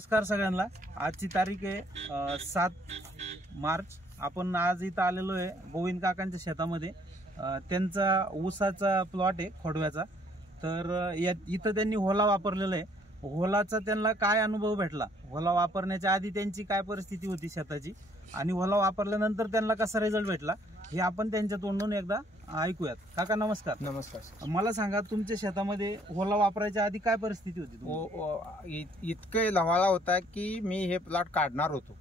नमस्कार सगळ्यांना। आजची तारीख आहे 7 मार्च। आपण आज इथं आलेलो आहे गोविंद काकांच्या शेतामध्ये। त्यांचा ऊसाचा प्लॉट आहे खोडव्याचा। तर इथं त्यांनी होला वापरलेला आहे। होलाचा त्यांना काय अनुभव भेटला, होला वापरण्याच्या आधी त्यांची काय परिस्थिती होती शेताची आणि होला वापरल्यानंतर त्यांना कसा रिझल्ट भेटला हे आपण त्यांच्या तोंडून एकदा ऐकूयात। काका नमस्कार। नमस्कार। मला सांगा, तुमच्या शेतामध्ये होला वापरायच्या आधी काय परिस्थिती होती? इतकं लवाळा होता की मी हे प्लॉट काढणार होतो,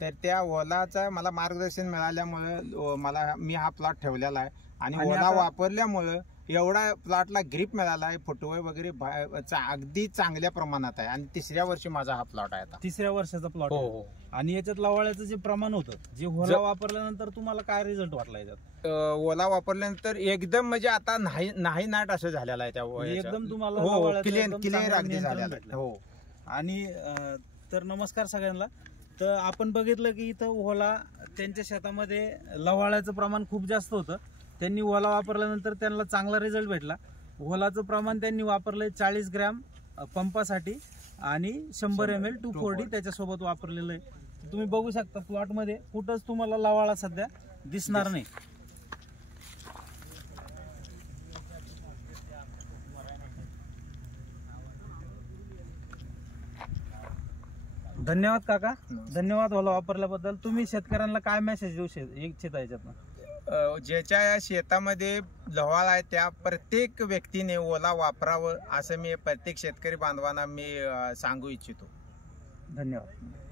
तर त्या ओलाचा मला मार्गदर्शन मिळाल्यामुळे मी हा प्लॉट ठेवलेला आहे आणि ओला वापरल्यामुळे एवढा प्लॉटला ग्रीप मिळाला आहे, फुटवे वगैरे अगदी चांगल्या प्रमाणात आहे आणि तिसऱ्या वर्षी माझा हा प्लॉट आहे आता। तिसऱ्या वर्षाचा प्लॉट? हो। आणि याच्यात लवाळ्याचं जे प्रमाण होतं, जे होला वापरल्यानंतर तुम्हाला काय रिझल्ट वाटला याच्यात? ओला वापरल्यानंतर एकदम म्हणजे आता नाही नाट असं झालेला आहे त्या एकदम तुम्हाला क्लिअर अगदी झालेला आहे। हो। आणि तर नमस्कार सगळ्यांना। तर आपण बघितलं की इथं होला त्यांच्या शेतामध्ये लवाळ्याचं प्रमाण खूप जास्त होतं। त्यांनी होला वापरल्यानंतर त्यांना चांगला रिझल्ट भेटला। होलाचं प्रमाण त्यांनी वापरलंय 40 ग्रॅम पंपासाठी आणि 100 ml 2,4-D त्याच्यासोबत वापरलेलं आहे। तुम्ही बघू शकता प्लॉट मध्ये कुठंच तुम्हाला लवाळा सध्या दिसणार नाही। धन्यवाद काका, धन्यवाद होला वापरल्याबद्दल। तुम्ही शेतकऱ्यांना काय मेसेज देऊ इच्छिता याच्यातनं? ज्याच्या या शेतामध्ये लवाळ आहे त्या प्रत्येक व्यक्तीने ओला वापरावं असं मी प्रत्येक शेतकरी बांधवांना मी सांगू इच्छितो। धन्यवाद।